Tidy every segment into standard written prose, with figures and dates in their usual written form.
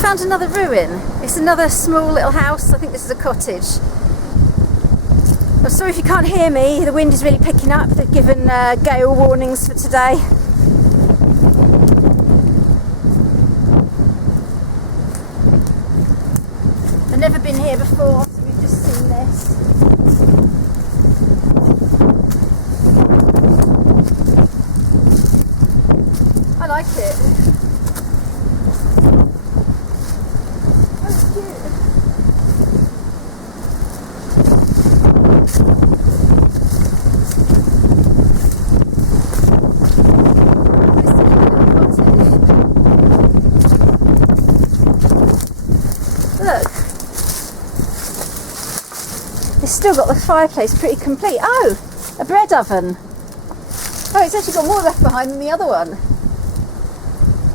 found another ruin. It's another small little house. I think this is a cottage. I'm sorry if you can't hear me, the wind is really picking up. They've given gale warnings for today. I've never been here before, so we've just seen this. I like it. Oh, cute. It's still got the fireplace pretty complete. Oh, a bread oven. Oh, it's actually got more left behind than the other one.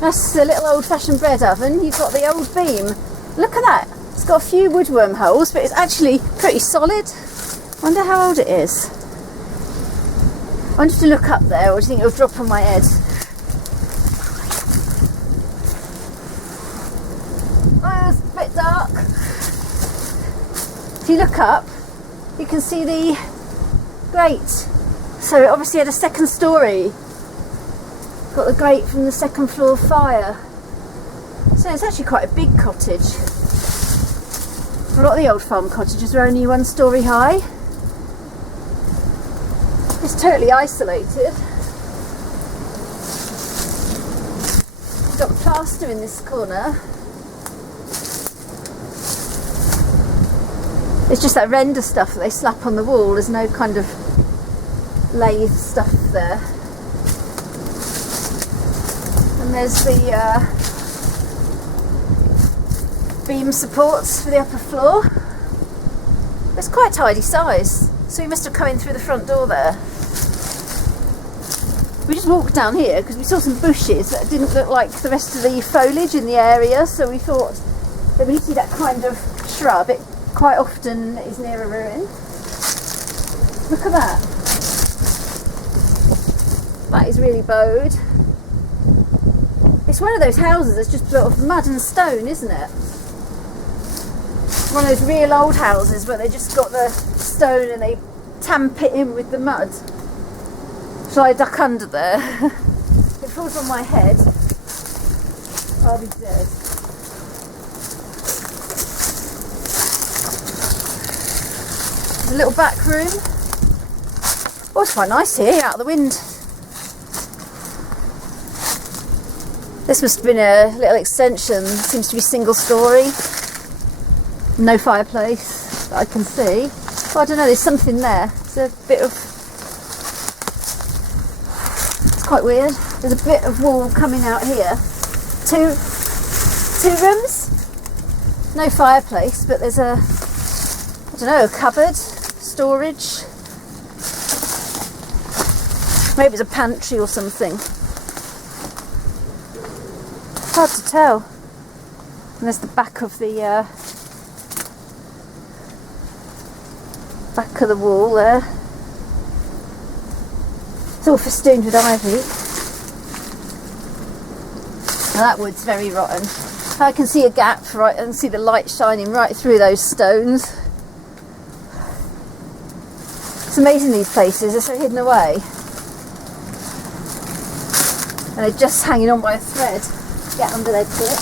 That's the little old-fashioned bread oven. You've got the old beam. Look at that. It's got a few woodworm holes, but it's actually pretty solid. Wonder how old it is. I wonder if to look up there, or do you think it'll drop on my head? Oh, it's a bit dark. If you look up, you can see the grate. So it obviously had a second story. Got the grate from the second floor fire. So it's actually quite a big cottage. A lot of the old farm cottages are only 1 story high. It's totally isolated. We've got plaster in this corner. It's just that render stuff that they slap on the wall. There's no kind of lathe stuff there. And there's the beam supports for the upper floor. It's quite a tidy size. So we must have come in through the front door there. We just walked down here because we saw some bushes that didn't look like the rest of the foliage in the area. So we thought that when you see that kind of shrub, it quite often is near a ruin. Look at that. That is really bowed. It's one of those houses that's just built of mud and stone, isn't it? One of those real old houses where they just got the stone and they tamp it in with the mud. Shall I duck under there? If it falls on my head, I'll be dead. A little back room. Oh, it's quite nice here, out of the wind. This must have been a little extension. Seems to be single story. No fireplace that I can see. Oh, I don't know, there's something there. It's a bit of... It's quite weird. There's a bit of wall coming out here. Two rooms. No fireplace, but there's a... I don't know, a cupboard. Storage. Maybe it's a pantry or something. Hard to tell. And there's the back of the back of the wall there. It's all festooned with ivy. Now that wood's very rotten. I can see a gap, right, and see the light shining right through those stones. It's amazing, these places, they're so hidden away. And they're just hanging on by a thread. Get under their clip.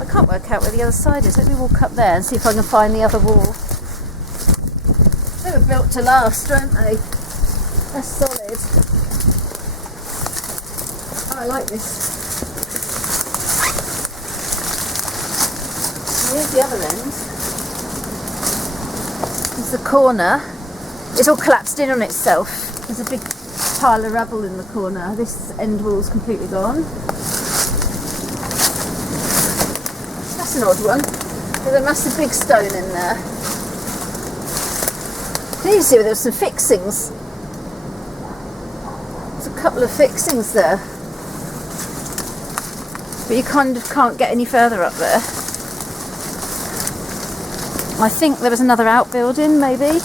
I can't work out where the other side is. Let me walk up there and see if I can find the other wall. They were built to last, weren't they? They're solid. Oh, I like this. Here's the other end. There's the corner. It's all collapsed in on itself. There's a big pile of rubble in the corner. This end wall's completely gone. That's an odd one. There's a massive big stone in there. Can you see where there were some fixings? There's a couple of fixings there. But you kind of can't get any further up there. I think there was another outbuilding, maybe.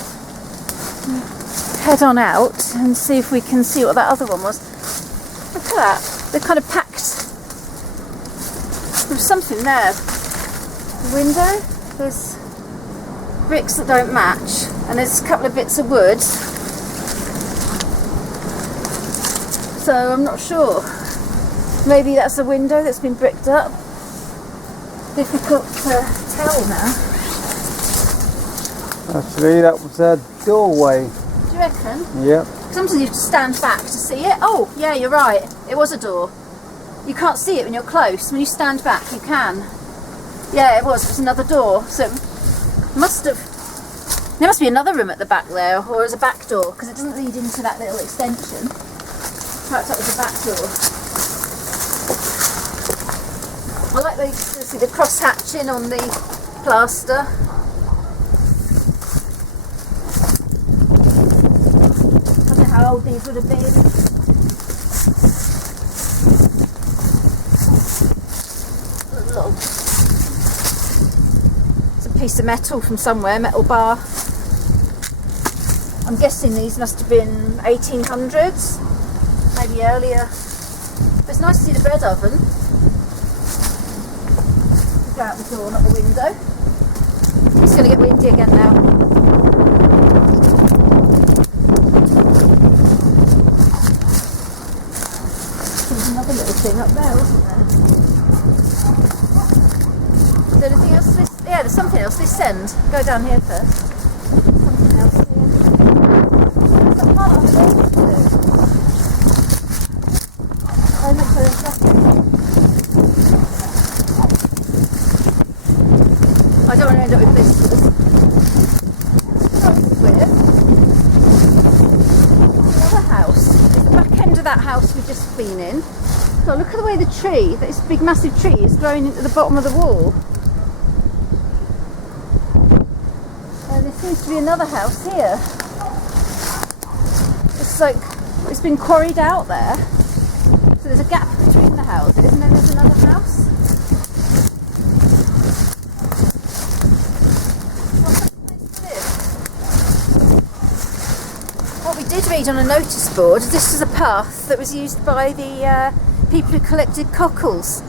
Head on out and see if we can see what that other one was. I at that. They're kind of packed. There's something there. The window, there's bricks that don't match, and there's a couple of bits of wood. So I'm not sure. Maybe that's a window that's been bricked up. Difficult to tell now. Actually, that was a doorway. Do you reckon? Yep. Sometimes you have to stand back to see it. Oh, yeah, you're right. It was a door. You can't see it when you're close. When you stand back, you can. Yeah, it was another door. So it must have... There must be another room at the back there, or as a back door, because it doesn't lead into that little extension. Perhaps that was a back door. I like the cross hatching on the plaster. I don't know how old these would have been. Look. It's a piece of metal from somewhere, metal bar. I'm guessing these must have been 1800s, maybe earlier. But it's nice to see the bread oven. Go out the door, not the window. It's going to get windy again now. There's another little thing up there, wasn't there? Is there anything else? Yeah, there's something else this end. Go down here first. Something else here. There's a part of the door too. Oh, look, there's nothing. I don't want to end up with blisters. Oh, this is weird. Another house. It's the back end of that house we've just been in. So look at the way the tree, this big massive tree, is growing into the bottom of the wall. And there seems to be another house here. It's like it's been quarried out there. So there's a gap between the houses, and then there's another house. What we did read on a notice board, this is a path that was used by the people who collected cockles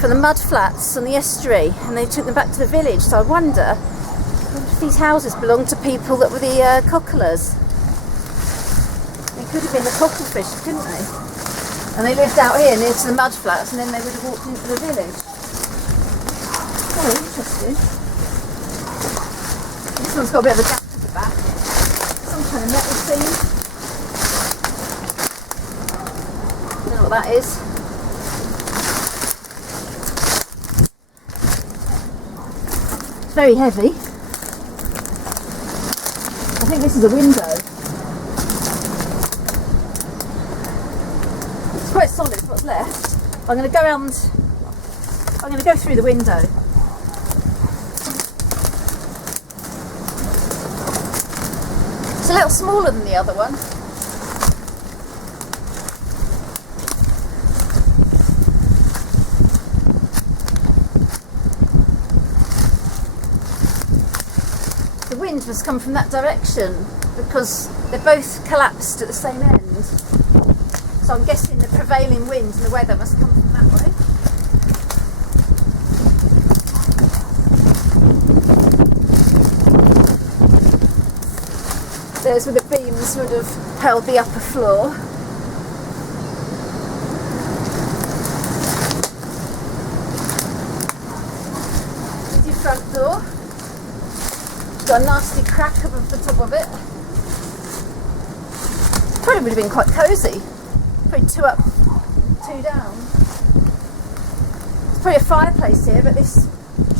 from the mud flats on the estuary, and they took them back to the village. So I wonder if these houses belonged to people that were the cocklers. They could have been the cocklefish, couldn't they? And they lived out here near to the mud flats, and then they would have walked into the village. Oh, interesting. This one's got a bit of a gap at the back. Some kind of metal thing. Don't know what that is. It's very heavy. I think this is a window. It's quite solid, what's left. I'm going to go around, I'm going to go through the window. It's a little smaller than the other one. The wind must come from that direction because they're both collapsed at the same end. So I'm guessing the prevailing wind and the weather must come from that way. There's where the beams would have held the upper floor. There's your front door. It's got a nasty crack above the top of it. Probably would have been quite cosy. Probably 2 up, 2 down. There's probably a fireplace here, but this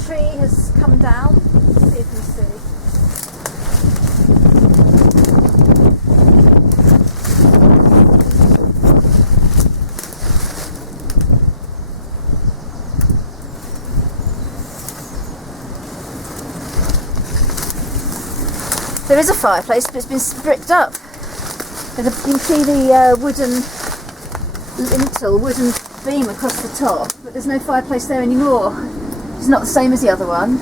tree has come down. Let's see if we see. There is a fireplace, but it's been bricked up. You can see the wooden lintel, wooden beam across the top, but there's no fireplace there anymore. It's not the same as the other one.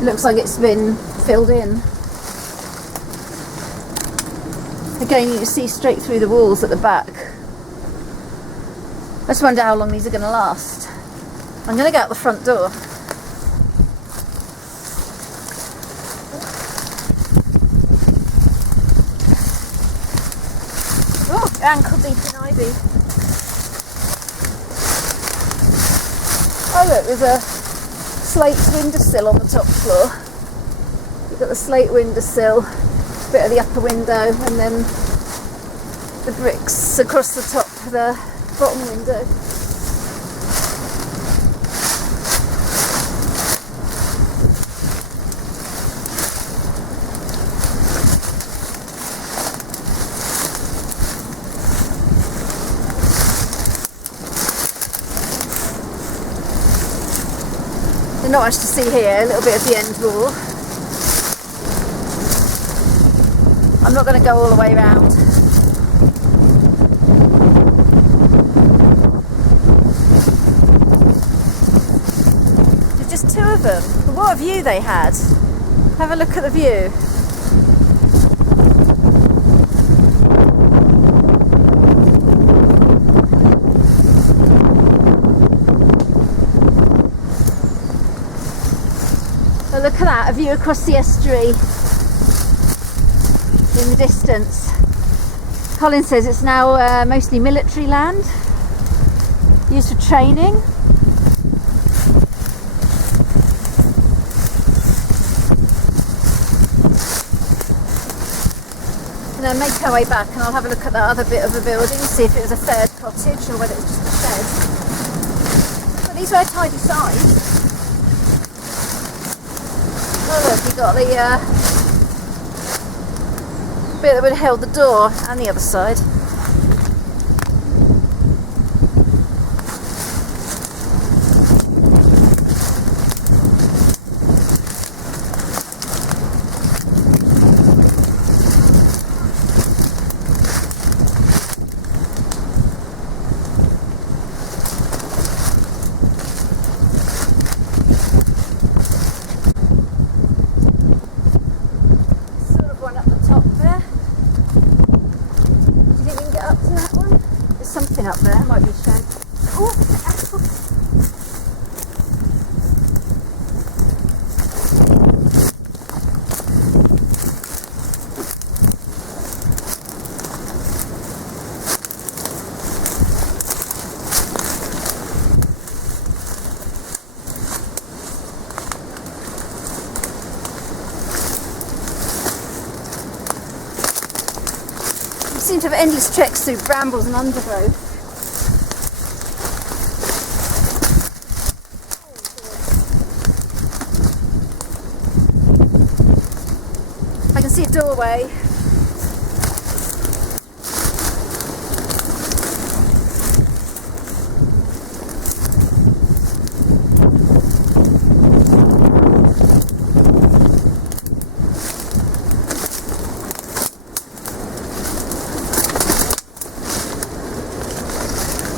It looks like it's been filled in. Again, you can see straight through the walls at the back. just wonder how long these are going to last. I'm going to go out the front door. Oh, ankle deep in ivy. Oh look, there's a slate windowsill on the top floor. You've got the slate windowsill, bit of the upper window, and then the bricks across the top of the bottom window. There's not much to see here, a little bit of the end wall. I'm not going to go all the way around. There's just two of them. But what a view they had. Have a look at the view. Oh, look at that, a view across the estuary in the distance. Colin says it's now mostly military land, used for training. And then make our way back and I'll have a look at that other bit of the building, see if it was a third cottage or whether it was just a shed. But these were a tidy size. Oh look, you've got the bit that would have held the door and the other side. Up there, might be a shed. Oh. You seem to have endless treks through brambles and undergrowth. I can see a doorway.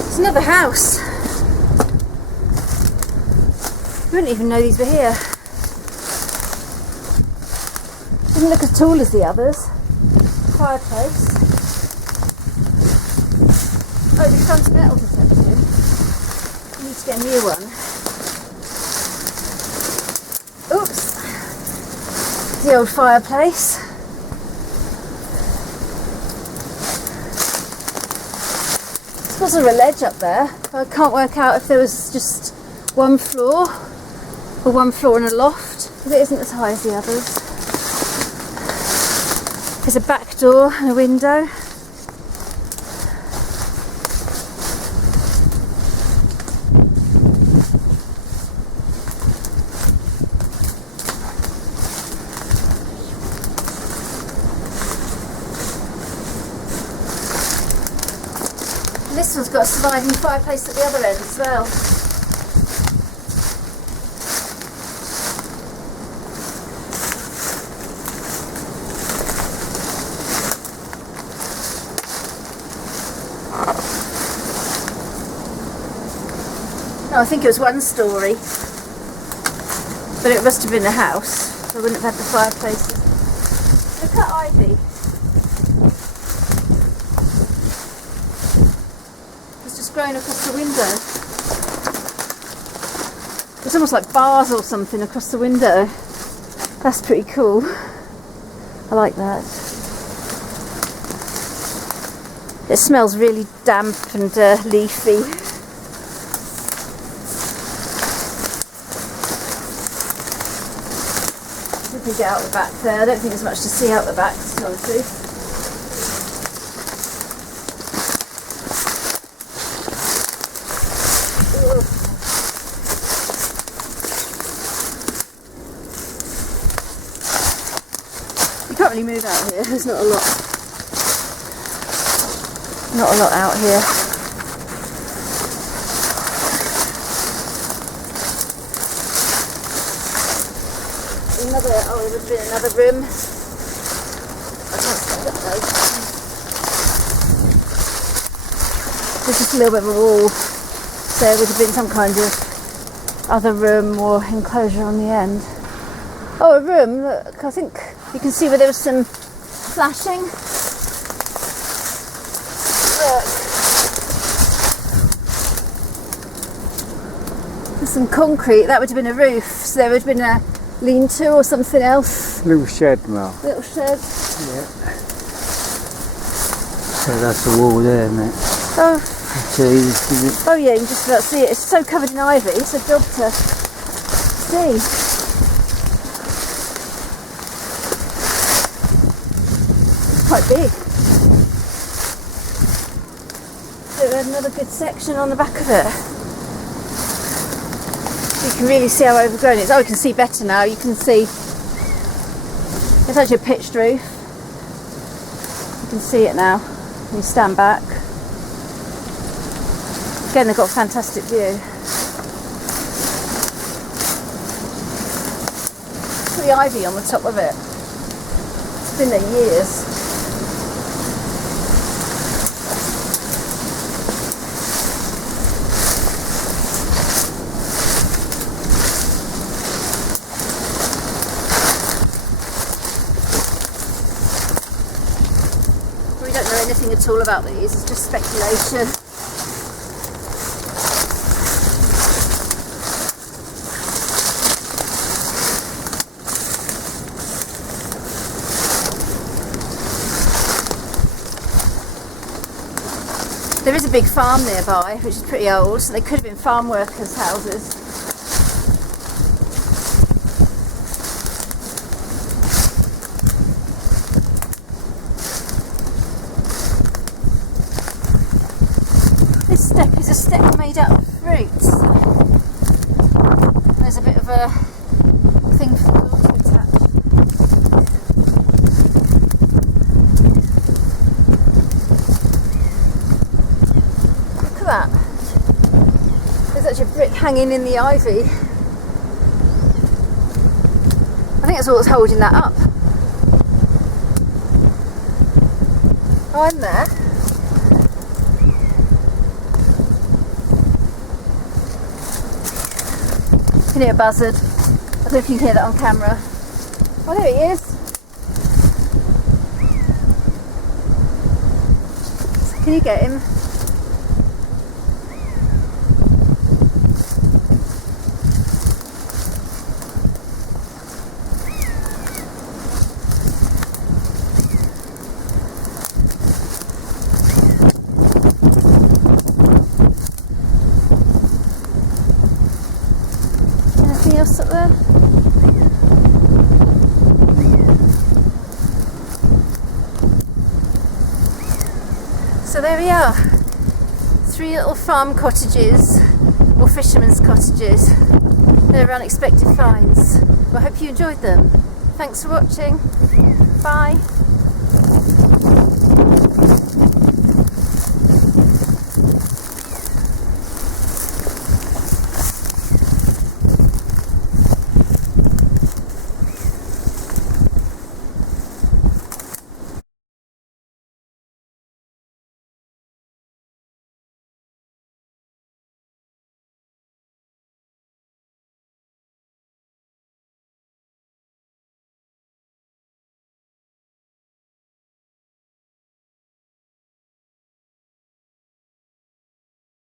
It's another house. I didn't even know these were here. Didn't look as tall as the others. Fireplace. Oh, the front metal detector. I need to get a new one. Oops. The old fireplace. There's also a ledge up there. I can't work out if there was just one floor or one floor and a loft, because it isn't as high as the others. There's a back door and a window. And this one's got a sliding fireplace at the other end as well. No, I think it was one story, but it must have been a house. I wouldn't have had the fireplaces. Look at ivy. It's just overgrown across the window. It's almost like bars or something across the window. That's pretty cool. I like that. It smells really damp and leafy. If we get out the back there, I don't think there's much to see out the back, to tell the truth. You can't really move out here, there's not a lot out here. There would have been another room. I can't stand up though. There's just a little bit of a wall. So there would have been some kind of other room or enclosure on the end. Oh, a room, look, I think you can see where there was some flashing. Look. There's some concrete, that would have been a roof, so there would have been a lean-to or something else. Little shed, Mel. Little shed. Yeah. So that's the wall there, mate. Oh. Jeez, Oh yeah, you can just about see it. It's so covered in ivy, it's a job to see. It's quite big. So we had another good section on the back of it. You can really see how overgrown it is. Oh, you can see better now. You can see it's actually a pitched roof. You can see it now when you stand back. Again, they've got a fantastic view. Look at the ivy on the top of it. It's been there years. We don't know anything at all about these, it's just speculation. There is a big farm nearby, which is pretty old, so they could have been farm workers' houses. This step is a step made out of fruits. There's a bit of a thing for the door to attach. Look at that. There's actually a brick hanging in the ivy. I think that's all that's holding that up. Oh, I'm there. You can hear a buzzard. I don't know if you can hear that on camera. Oh, there he is. Can you get him? Anything else up there? So there we are, 3 little farm cottages, or fishermen's cottages. They're unexpected finds. Well, I hope you enjoyed them. Thanks for watching. Bye.